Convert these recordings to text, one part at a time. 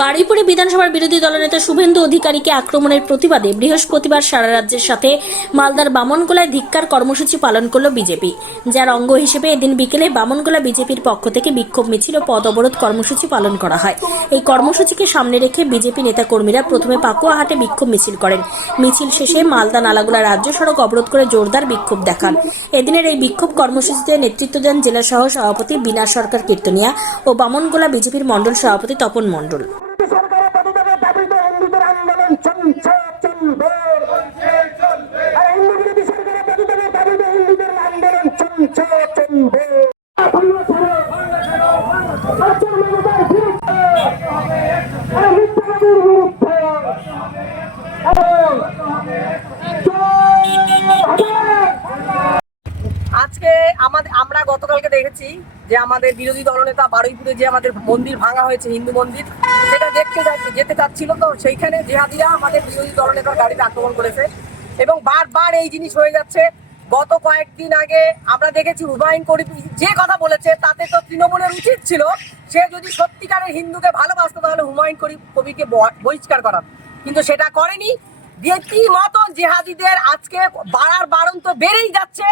বারুইপুরে বিধানসভার বিরোধী দলনেতা শুভেন্দু অধিকারীকে আক্রমণের প্রতিবাদে বৃহস্পতিবার সারা রাজ্যের সাথে মালদার বামনগোলায় ধিক্কার কর্মসূচি পালন করল বিজেপি, যার অঙ্গ হিসেবে এদিন বিকেলে বামনগোলা বিজেপির পক্ষ থেকে বিক্ষোভ মিছিল ও পদ অবরোধ কর্মসূচি পালন করা হয়। এই কর্মসূচিকে সামনে রেখে বিজেপি নেতাকর্মীরা প্রথমে পাকুয়াহাটে বিক্ষোভ মিছিল করেন। মিছিল শেষে মালদা নালাগোলা রাজ্য সড়ক অবরোধ করে জোরদার বিক্ষোভ দেখান। এদিনের এই বিক্ষোভ কর্মসূচিতে নেতৃত্ব দেন জেলা সহ সভাপতি বিনা সরকার কীর্তনিয়া ও বামনগোলা বিজেপির মণ্ডল সভাপতি তপন মণ্ডল সরকারের পদত্যাগের দাবিতে হিন্দুদের আন্দোলন হিন্দু বিরোধী হিন্দুদের। আজকে আমাদের আমরা গতকালকে দেখেছি যে আমাদের বিরোধী দলনেতা বারুইপুরে যে আমাদের মন্দির ভাঙা হয়েছে, হিন্দু মন্দির, সেটা দেখতে যেতে চাচ্ছিল তো সেইখানে জেহাদিরা আমাদের বিরোধী দলনেতার গাড়িতে আক্রমণ করেছে। এবং বারবার এই জিনিস হয়ে যাচ্ছে। গত কয়েকদিন আগে আমরা দেখেছি হুমায়ুন করিম যে কথা বলেছে, তাতে তো তৃণমূলের উচিত ছিল সে যদি সত্যিকারের হিন্দুকে ভালোবাসতো তাহলে হুমায়ুন করিম কবিকে বহিষ্কার করা কিন্তু সেটা করেনি। ব্যক্তি মতন জেহাদিদের আজকে বাড়ার বারণ তো বেড়েই যাচ্ছে।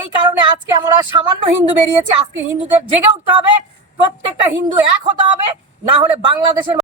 এই কারণে আজকে আমরা সামান্য হিন্দু বেরিয়েছি। আজকে হিন্দুদের জেগে উঠতে হবে। প্রত্যেকটা হিন্দু এক হতে হবে। না হলে বাংলাদেশের